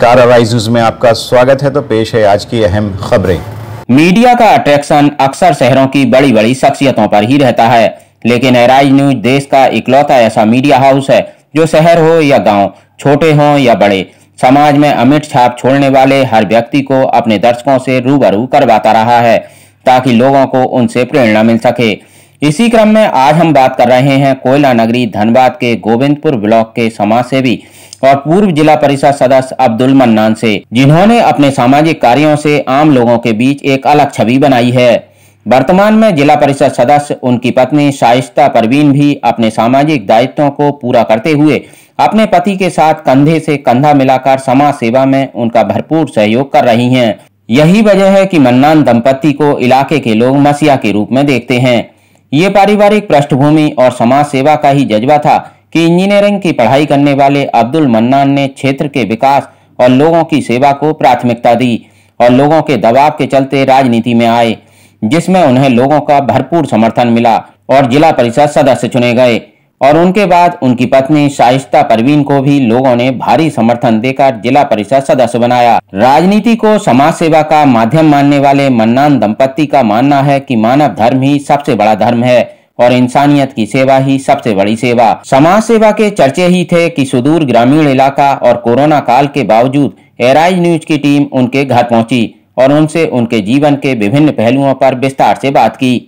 नमस्कार, arise news में आपका स्वागत है। तो पेश है आज की अहम खबरें। मीडिया का अट्रैक्शन अक्सर शहरों की बड़ी बड़ी शख्सियतों पर ही रहता है, लेकिन अराइज न्यूज देश का इकलौता ऐसा मीडिया हाउस है जो शहर हो या गांव, छोटे हों या बड़े, समाज में अमिट छाप छोड़ने वाले हर व्यक्ति को अपने दर्शकों से रूबरू करवाता रहा है ताकि लोगों को उनसे प्रेरणा मिल सके। इसी क्रम में आज हम बात कर रहे हैं कोयला नगरी धनबाद के गोविंदपुर ब्लॉक के समाज सेवी और पूर्व जिला परिषद सदस्य अब्दुल मन्नान से, जिन्होंने अपने सामाजिक कार्यों से आम लोगों के बीच एक अलग छवि बनाई है। वर्तमान में जिला परिषद सदस्य उनकी पत्नी शाइस्ता परवीन भी अपने सामाजिक दायित्वों को पूरा करते हुए अपने पति के साथ कंधे से कंधा मिलाकर समाज सेवा में उनका भरपूर सहयोग कर रही हैं। यही वजह है कि मन्नान दंपत्ति को इलाके के लोग मसीहा के रूप में देखते हैं। ये पारिवारिक पृष्ठभूमि और समाज सेवा का ही जज्बा था कि इंजीनियरिंग की पढ़ाई करने वाले अब्दुल मन्नान ने क्षेत्र के विकास और लोगों की सेवा को प्राथमिकता दी और लोगों के दबाव के चलते राजनीति में आए, जिसमें उन्हें लोगों का भरपूर समर्थन मिला और जिला परिषद सदस्य चुने गए। और उनके बाद उनकी पत्नी शाइस्ता परवीन को भी लोगों ने भारी समर्थन देकर जिला परिषद सदस्य बनाया। राजनीति को समाज सेवा का माध्यम मानने वाले मन्नान दंपत्ति का मानना है कि मानव धर्म ही सबसे बड़ा धर्म है और इंसानियत की सेवा ही सबसे बड़ी सेवा। समाज सेवा के चर्चे ही थे कि सुदूर ग्रामीण इलाका और कोरोना काल के बावजूद अराइज न्यूज की टीम उनके घर पहुंची और उनसे उनके जीवन के विभिन्न पहलुओं पर विस्तार से बात की।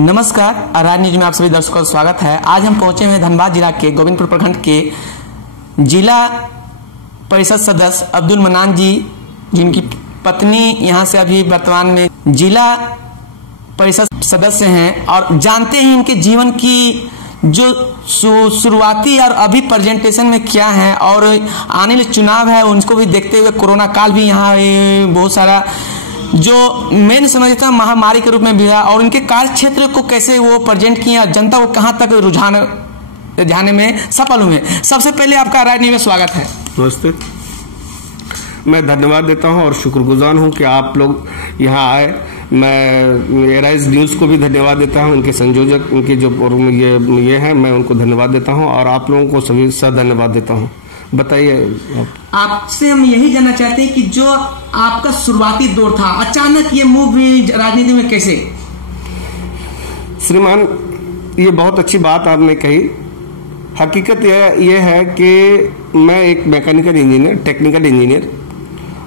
नमस्कार, अराइज न्यूज में आप सभी दर्शकों का स्वागत है। आज हम पहुंचे हैं धनबाद जिला के गोविंदपुर प्रखंड के जिला परिषद सदस्य अब्दुल मन्नान जी, जिनकी पत्नी यहां से अभी वर्तमान में जिला परिषद सदस्य हैं, और जानते हैं इनके जीवन की जो शुरुआती और अभी प्रेजेंटेशन में क्या है और आने वाले चुनाव है उनको भी देखते हुए कोरोना काल भी यहाँ बहुत सारा जो मेन समझता महामारी के रूप में भी है और उनके कार्य क्षेत्र को कैसे वो प्रेजेंट किया, जनता को कहाँ तक रुझान जाने में सफल हुए। सबसे पहले आपका अराइज न्यूज में स्वागत है। नमस्ते, मैं धन्यवाद देता हूं और शुक्रगुजार हूं कि आप लोग यहां आए। मैं अराइज न्यूज को भी धन्यवाद देता हूं, उनके संयोजक, उनके जो ये हैं, मैं उनको धन्यवाद देता हूं और आप लोगों को सभी सा धन्यवाद देता हूं। बताइए, आपसे हम यही जानना चाहते हैं कि जो आपका शुरुआती दौर था, अचानक ये मूव भी राजनीति में कैसे? श्रीमान, ये बहुत अच्छी बात आपने कही। हकीकत यह है कि मैं एक मैकेनिकल इंजीनियर, टेक्निकल इंजीनियर,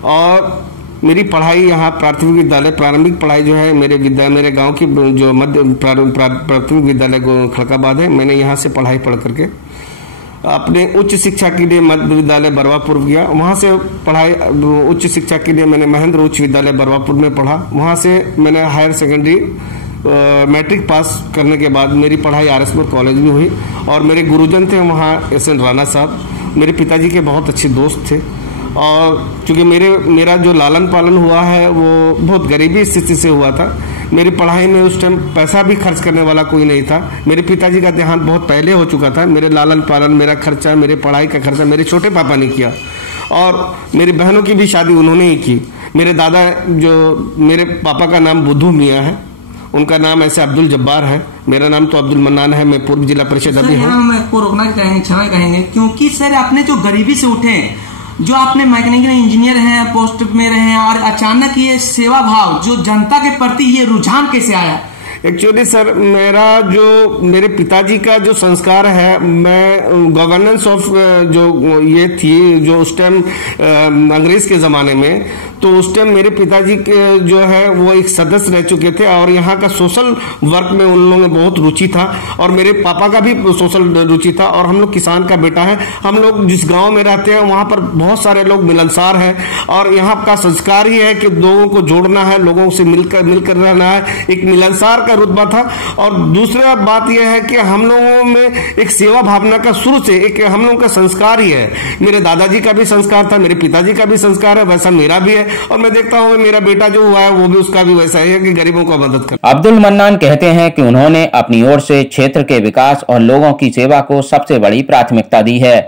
और मेरी पढ़ाई यहाँ प्राथमिक विद्यालय, प्रारंभिक पढ़ाई जो है मेरे गांव की जो मध्य प्राथमिक विद्यालय खड़काबाद है, मैंने यहाँ से पढ़ाई पढ़ करके अपने उच्च शिक्षा के लिए मध्य विद्यालय बरवापुर गया। वहाँ से पढ़ाई उच्च शिक्षा के लिए मैंने महेंद्र उच्च विद्यालय बरवापुर में पढ़ा। वहाँ से मैंने हायर सेकेंडरी मैट्रिक पास करने के बाद मेरी पढ़ाई आरएसपुर कॉलेज में हुई और मेरे गुरुजन थे वहाँ एस.एन. राणा साहब, मेरे पिताजी के बहुत अच्छे दोस्त थे। और चूँकि मेरा जो लालन पालन हुआ है वो बहुत गरीबी स्थिति से हुआ था। मेरी पढ़ाई में उस टाइम पैसा भी खर्च करने वाला कोई नहीं था। मेरे पिताजी का देहांत बहुत पहले हो चुका था। मेरे लालन पालन, मेरा खर्चा, मेरे पढ़ाई का खर्चा मेरे छोटे पापा ने किया और मेरी बहनों की भी शादी उन्होंने ही की। मेरे दादा, जो मेरे पापा का नाम बुद्धू मियाँ है, उनका नाम ऐसे अब्दुल जब्बार है। मेरा नाम तो अब्दुल मन्नान है। मैं पूर्व जिला परिषद अभी हूँ। मैं रोकना चाहेंगे, क्षमा कहेंगे, क्योंकि सर आपने जो गरीबी से उठे, जो आपने मैकेनिकल इंजीनियर हैं, पोस्ट में रहे हैं, और अचानक ये सेवा भाव जो जनता के प्रति ये रुझान कैसे आया? एक्चुअली सर, मेरे पिताजी का जो संस्कार है, मैं गवर्नेंस ऑफ जो ये थी जो उस टाइम अंग्रेज के जमाने में, तो उस टाइम मेरे पिताजी के जो है वो एक सदस्य रह चुके थे और यहाँ का सोशल वर्क में उन लोगों में बहुत रुचि था और मेरे पापा का भी सोशल रुचि था। और हम लोग किसान का बेटा है। हम लोग जिस गांव में रहते हैं वहाँ पर बहुत सारे लोग मिलनसार हैं और यहाँ का संस्कार ही है कि लोगों को जोड़ना है, लोगों से मिलकर रहना है। एक मिलनसार का रुतबा था। और दूसरा बात यह है कि हम लोगों में एक सेवा भावना का शुरू से एक हम लोगों का संस्कार ही है। मेरे दादाजी का भी संस्कार था, मेरे पिताजी का भी संस्कार है, वैसा मेरा भी है। और मैं देखता हूँ मेरा बेटा जो हुआ है वो भी उसका भी वैसा है कि गरीबों को मदद कर। अब्दुल मन्नान कहते हैं कि उन्होंने अपनी ओर से क्षेत्र के विकास और लोगों की सेवा को सबसे बड़ी प्राथमिकता दी है।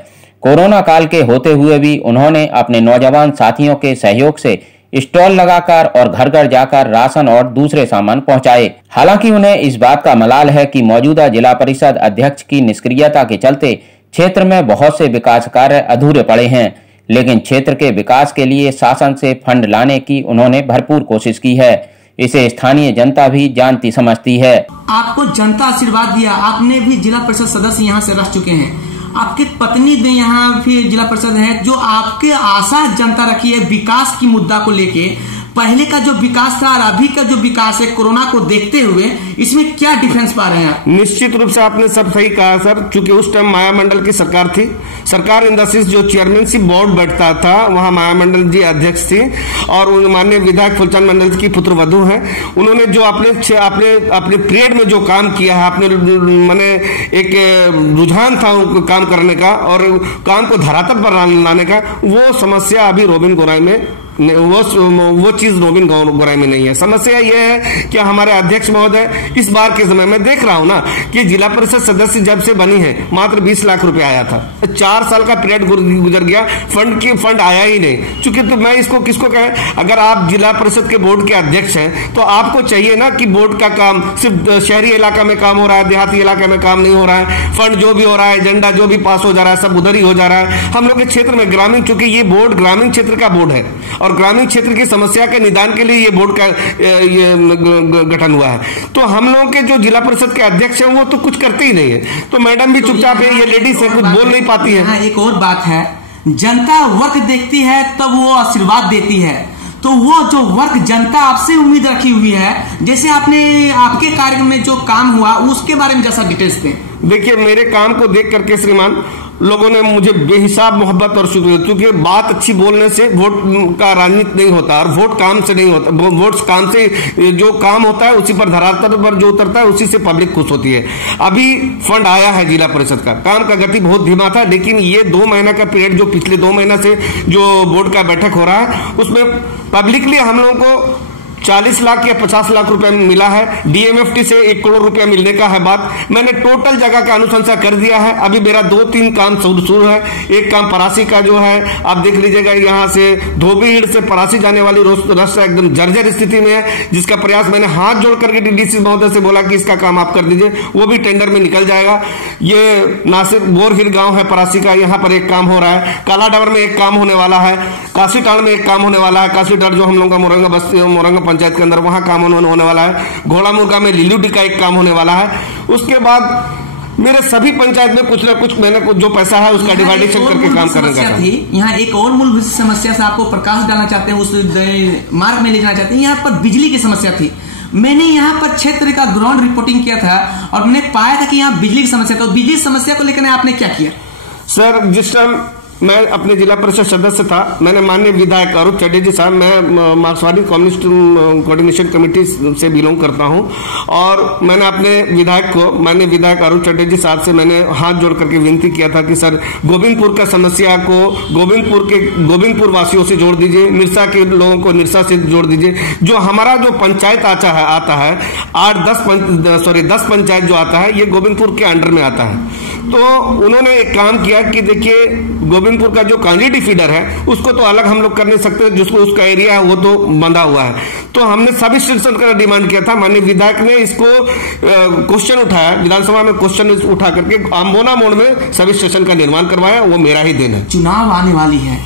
कोरोना काल के होते हुए भी उन्होंने अपने नौजवान साथियों के सहयोग से स्टॉल लगाकर और घर घर जाकर राशन और दूसरे सामान पहुंचाए। हालांकि उन्हें इस बात का मलाल है कि मौजूदा जिला परिषद अध्यक्ष की निष्क्रियता के चलते क्षेत्र में बहुत से विकास कार्य अधूरे पड़े हैं। लेकिन क्षेत्र के विकास के लिए शासन से फंड लाने की उन्होंने भरपूर कोशिश की है। इसे स्थानीय जनता भी जानती समझती है। आपको जनता आशीर्वाद दिया, आपने भी जिला परिषद सदस्य यहाँ से रह चुके हैं, आपकी पत्नी ने यहाँ भी जिला परिषद है, जो आपके आशा जनता रखी है विकास की मुद्दा को लेके। पहले का जो विकास था और अभी का जो विकास है कोरोना को देखते हुए, इसमें क्या डिफरेंस पा रहे हैं आप? निश्चित रूप से आपने सब सही कहा सर, क्योंकि उस टाइम माया मंडल की सरकार थी। सरकार इन द सेंस जो चेयरमैनशिप बोर्ड बैठता था वहां माया मंडल जी अध्यक्ष थी और माननीय विधायक फुलचंद मंडल की पुत्रवधू हैं। उन्होंने जो अपने पीरियड में जो काम किया है, अपने मैंने एक रुझान था काम करने का और काम को धरातल पर लाने का, वो समस्या अभी रोबिन गोराई में वो चीज रोबिन गोराई में नहीं है। समस्या यह है कि हमारे अध्यक्ष महोदय इस बार के समय में देख रहा हूं ना कि जिला परिषद सदस्य जब से बनी है मात्र 20 लाख रुपए आया था। 4 साल का पीरियड गुजर गया, फंड आया ही नहीं। चूंकि तो मैं इसको किसको कहे, अगर आप जिला परिषद के बोर्ड के अध्यक्ष हैं तो आपको चाहिए ना कि बोर्ड का काम सिर्फ शहरी इलाका में काम हो रहा है, देहाती इलाके में काम नहीं हो रहा है। फंड जो भी हो रहा है, एजेंडा जो भी पास हो जा रहा है, सब उधर ही हो जा रहा है। हम लोग के क्षेत्र में ग्रामीण, चूंकि ये बोर्ड ग्रामीण क्षेत्र का बोर्ड है और ग्रामीण क्षेत्र की समस्या के निदान के लिए ये बोर्ड का गठन हुआ है, तो हम लोगों के जो जिला परिषद के अध्यक्ष हैं वो तो कुछ करते ही नहीं है। तो मैडम भी चुपचाप है, ये लेडीज है, कुछ बोल नहीं पाती है। एक और बात है, जनता वर्क देखती है तब वो आशीर्वाद देती है, तो वो जो वर्क जनता आपसे उम्मीद रखी हुई है, जैसे आपके कार्यक्रम में जो काम हुआ उसके बारे में जैसा डिटेल्स दें। देखिए, मेरे काम को देख करके श्रीमान लोगों ने मुझे बेहिसाब मोहब्बत और शुक्रिया, क्योंकि बात अच्छी बोलने से वोट का राजनीति नहीं होता और वोट काम से नहीं होता। वोट काम से जो काम होता है उसी पर धरातल पर जो उतरता है उसी से पब्लिक खुश होती है। अभी फंड आया है जिला परिषद का, काम का गति बहुत धीमा था, लेकिन ये 2 महीना का पीरियड जो पिछले 2 महीना से जो बोर्ड का बैठक हो रहा है उसमें पब्लिकली हम लोगों को 40 लाख या 50 लाख रुपए मिला है। डीएमएफटी से 1 करोड़ रुपया मिलने का है बात। मैंने टोटल जगह का अनुशंसा कर दिया है। अभी मेरा 2-3 काम शुरू है। एक काम परासी का जो है, आप देख लीजिएगा, यहाँ से धोबीहीड़ से परासी जाने वाली रास्ता एकदम जर्जर स्थिति में है, जिसका प्रयास मैंने हाथ जोड़ करके डीडीसी महोदय से बोला कि इसका काम आप कर दीजिए, वो भी टेंडर में निकल जाएगा। ये नासिर बोरहिर गांव है परासी का, यहाँ पर एक काम हो रहा है। कालाडबर में एक काम होने वाला है, काशीटाड़ में एक काम होने वाला है। काशीटाड़ जो हम लोग का मोरंगा बस्ती मोरंगा पंचायत के अंदर, वहां काम होने वाला है। घोड़ा मुर्गा में लिलूटी का एक काम होने वाला है। उसके बाद मेरे सभी पंचायत में कुछ ना कुछ मैंने जो पैसा है उसका डिवाइडेशन करके काम करने का थी। यहाँ एक और मूलभूत समस्या से आपको प्रकाश डालना चाहते हैं, उस मार्ग में ले जाना चाहते हैं। यहाँ पर बिजली की समस्या थी। मैंने यहाँ पर क्षेत्र का ग्राउंड रिपोर्टिंग किया था और मैंने पाया था कि यहाँ बिजली की समस्या, तो बिजली समस्या को लेकर आपने क्या किया? सर, जिस टाइम मैं अपने जिला परिषद सदस्य था, मैंने माननीय विधायक अरूप चटर्जी साहब, मैं मार्क्सवादी कम्युनिस्ट कोऑर्डिनेशन कमेटी से बिलोंग करता हूं, और मैंने अपने विधायक को, माननीय विधायक अरूप चटर्जी साहब से मैंने हाथ जोड़ करके विनती किया था कि सर, गोविंदपुर का समस्या को गोविंदपुर वासियों से जोड़ दीजिए, निरसा के लोगों को निरसा से जोड़ दीजिए। जो हमारा जो पंचायत आता है 10 पंचायत जो आता है, ये गोविंदपुर के अंडर में आता है। तो उन्होंने एक काम किया कि देखिए, गोविंदपुर का जो कांजीडी फीडर है उसको तो अलग हम लोग कर नहीं सकते, जिसको उसका एरिया है वो तो बंधा हुआ है। तो हमने सब स्टेशन का डिमांड किया था। माननीय विधायक ने इसको क्वेश्चन उठाया, विधानसभा में क्वेश्चन उठा करके आम्बोना मोड़ में सब स्टेशन का निर्माण करवाया। वो मेरा ही देन है। चुनाव आने वाली है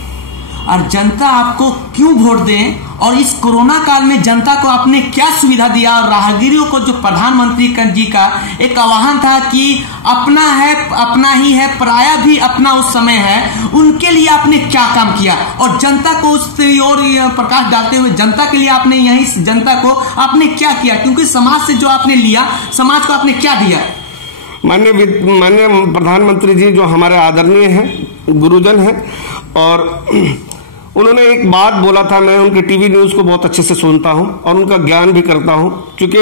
और जनता आपको क्यों वोट दें, और इस कोरोना काल में जनता को आपने क्या सुविधा दिया, और राहगीरों को जो प्रधानमंत्री जी का एक आह्वान था कि अपना है अपना ही है, पराया भी अपना उस समय है, उनके लिए आपने क्या काम किया, और जनता को उस ओर प्रकाश डालते हुए जनता के लिए आपने यही जनता को आपने क्या किया, क्योंकि समाज से जो आपने लिया, समाज को आपने क्या दिया? माननीय प्रधानमंत्री जी जो हमारे आदरणीय हैं, गुरुजन हैं, और उन्होंने एक बात बोला था। मैं उनके टीवी न्यूज को बहुत अच्छे से सुनता हूं और उनका ज्ञान भी करता हूं, क्योंकि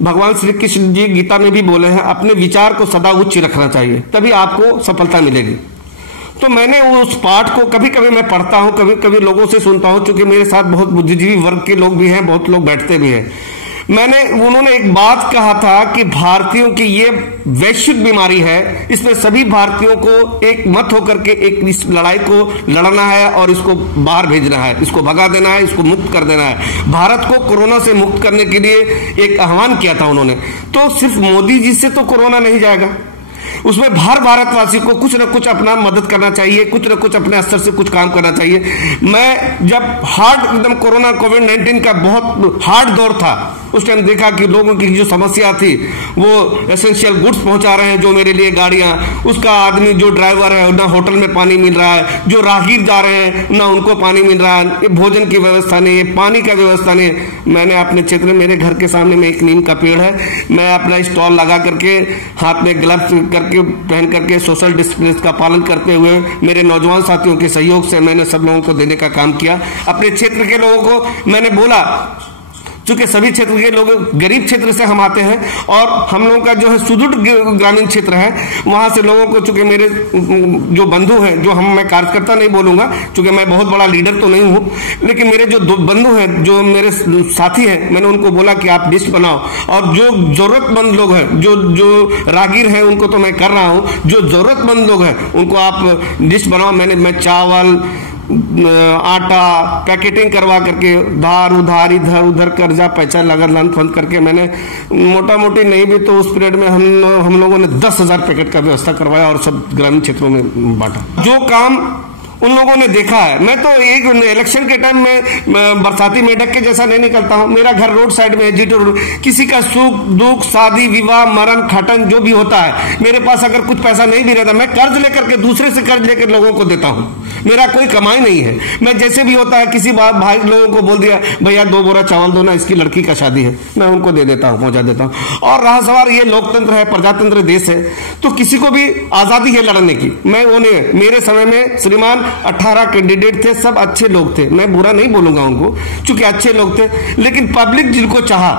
भगवान श्री कृष्ण जी गीता में भी बोले हैं, अपने विचार को सदा उच्च रखना चाहिए, तभी आपको सफलता मिलेगी। तो मैंने उस पाठ को कभी कभी मैं पढ़ता हूं, कभी कभी लोगों से सुनता हूं, क्योंकि मेरे साथ बहुत बुद्धिजीवी वर्ग के लोग भी हैं, बहुत लोग बैठते भी हैं। उन्होंने एक बात कहा था कि भारतीयों की ये वैश्विक बीमारी है, इसमें सभी भारतीयों को एक मत होकर के एक इस लड़ाई को लड़ना है और इसको बाहर भेजना है, इसको भगा देना है, इसको मुक्त कर देना है। भारत को कोरोना से मुक्त करने के लिए एक आह्वान किया था उन्होंने। तो सिर्फ मोदी जी से तो कोरोना नहीं जाएगा, उसमें हर भारतवासी को कुछ न कुछ अपना मदद करना चाहिए, कुछ न कुछ अपने स्तर से कुछ काम करना चाहिए। मैं जब हार्ड एकदम कोरोना कोविड-19 का बहुत हार्ड दौर था, उस टाइम देखा कि लोगों की जो समस्या थी, वो एसेंशियल गुड्स पहुंचा रहे हैं, जो मेरे लिए गाड़ियां, उसका आदमी जो ड्राइवर है ना होटल में पानी मिल रहा है, जो राहगीर जा रहे हैं ना उनको पानी मिल रहा है, भोजन की व्यवस्था नहीं है, पानी का व्यवस्था नहीं है। मैंने अपने क्षेत्र में, मेरे घर के सामने में एक नीम का पेड़ है, मैं अपना स्टॉल लगा करके, हाथ में ग्लव्स करके पहन करके, सोशल डिस्टेंस का पालन करते हुए, मेरे नौजवान साथियों के सहयोग से मैंने सब लोगों को देने का काम किया। अपने क्षेत्र के लोगों को मैंने बोला, चूंकि सभी क्षेत्र के लोग गरीब क्षेत्र से हम आते हैं और हम लोगों का जो है सुदृढ़ ग्रामीण क्षेत्र है, वहां से लोगों को, चूंकि मेरे जो बंधु हैं, जो मैं कार्यकर्ता नहीं बोलूंगा चूंकि मैं बहुत बड़ा लीडर तो नहीं हूं, लेकिन मेरे जो बंधु हैं, जो मेरे साथी हैं, मैंने उनको बोला कि आप लिस्ट बनाओ और जो जरूरतमंद लोग हैं, जो राहगीर हैं, उनको तो मैं कर रहा हूं, जो जरूरतमंद लोग हैं उनको आप लिस्ट बनाओ। मैं चावल, आटा, पैकेटिंग करवा करके, धार उधार, इधर उधर कर्जा पैसा लगा लन फंद करके, मैंने मोटा मोटी नहीं भी तो उस पीरियड में हम लोगों ने 10,000 पैकेट का व्यवस्था करवाया और सब ग्रामीण क्षेत्रों में बांटा। जो काम उन लोगों ने देखा है, मैं तो एक इलेक्शन के टाइम में बरसाती मेढक के जैसा नहीं निकलता हूं। मेरा घर रोड साइड में है, जीटो रोड। किसी का सुख दुख, शादी विवाह, मरण खटन जो भी होता है, मेरे पास अगर कुछ पैसा नहीं भी रहता, मैं कर्ज लेकर के, दूसरे से कर्ज लेकर लोगों को देता हूं। मेरा कोई कमाई नहीं है। मैं जैसे भी होता है, किसी भाई लोगों को बोल दिया, भैया 2 बोरा चावल दो ना, इसकी लड़की का शादी है, मैं उनको दे देता हूं, पहुंचा देता हूं। और रहा सवाल, ये लोकतंत्र है, प्रजातंत्र देश है, तो किसी को भी आजादी है लड़ने की। मैं वो नहीं, मेरे समय में श्रीमान 18 कैंडिडेट थे, सब अच्छे लोग थे, मैं बुरा नहीं बोलूंगा उनको, चूंकि अच्छे लोग थे, लेकिन पब्लिक जिनको चाहा,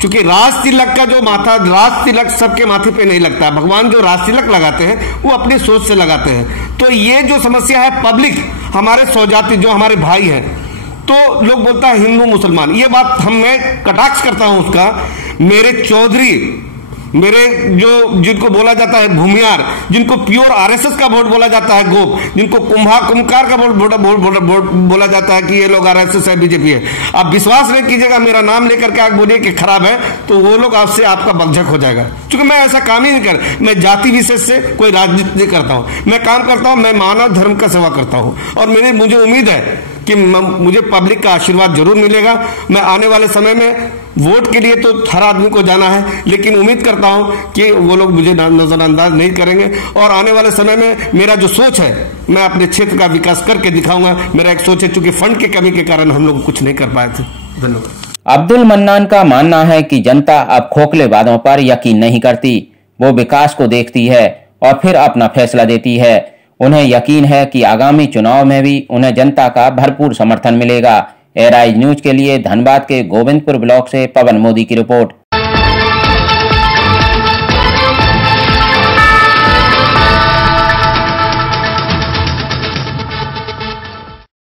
क्योंकि राज तिलक का जो माथा, राज तिलक सबके माथे पे नहीं लगता, भगवान जो राज तिलक लगाते हैं वो अपनी सोच से लगाते हैं। तो ये जो समस्या है, पब्लिक हमारे स्वजाति जो हमारे भाई हैं, तो लोग बोलता है हिंदू मुसलमान, ये बात मैं कटाक्ष करता हूं उसका। मेरे चौधरी, मेरे जो जिनको बोला जाता है भूमियार, जिनको प्योर आरएसएस का वोट बोला जाता है, गोप, जिनको कुम्हार का वोट बोला जाता है कि ये लोग आरएसएस है, बीजेपी है, आप विश्वास नहीं कीजिएगा, मेरा नाम लेकर के आप बोलिए कि खराब है, तो वो लोग आपसे आपका बकझक हो जाएगा। क्योंकि मैं ऐसा काम ही नहीं कर, मैं जाति विशेष से कोई राजनीति नहीं करता हूं, मैं काम करता हूं, मैं मानव धर्म का सेवा करता हूं और मुझे उम्मीद है कि मुझे पब्लिक का आशीर्वाद जरूर मिलेगा। मैं आने वाले समय में वोट के लिए तो हर आदमी को जाना है, लेकिन उम्मीद करता हूं कि वो लोग मुझे नजरअंदाज नहीं करेंगे और आने वाले समय में मेरा जो सोच है, मैं अपने क्षेत्र का विकास करके दिखाऊंगा। मेरा एक सोच है, चूंकि फंड की कमी के कारण हम लोग कुछ नहीं कर पाए थे। धन्यवाद। अब्दुल मन्नान का मानना है कि जनता अब खोखले वादों पर यकीन नहीं करती, वो विकास को देखती है और फिर अपना फैसला देती है। उन्हें यकीन है कि आगामी चुनाव में भी उन्हें जनता का भरपूर समर्थन मिलेगा। एराइज न्यूज के लिए धनबाद के गोविंदपुर ब्लॉक से पवन मोदी की रिपोर्ट।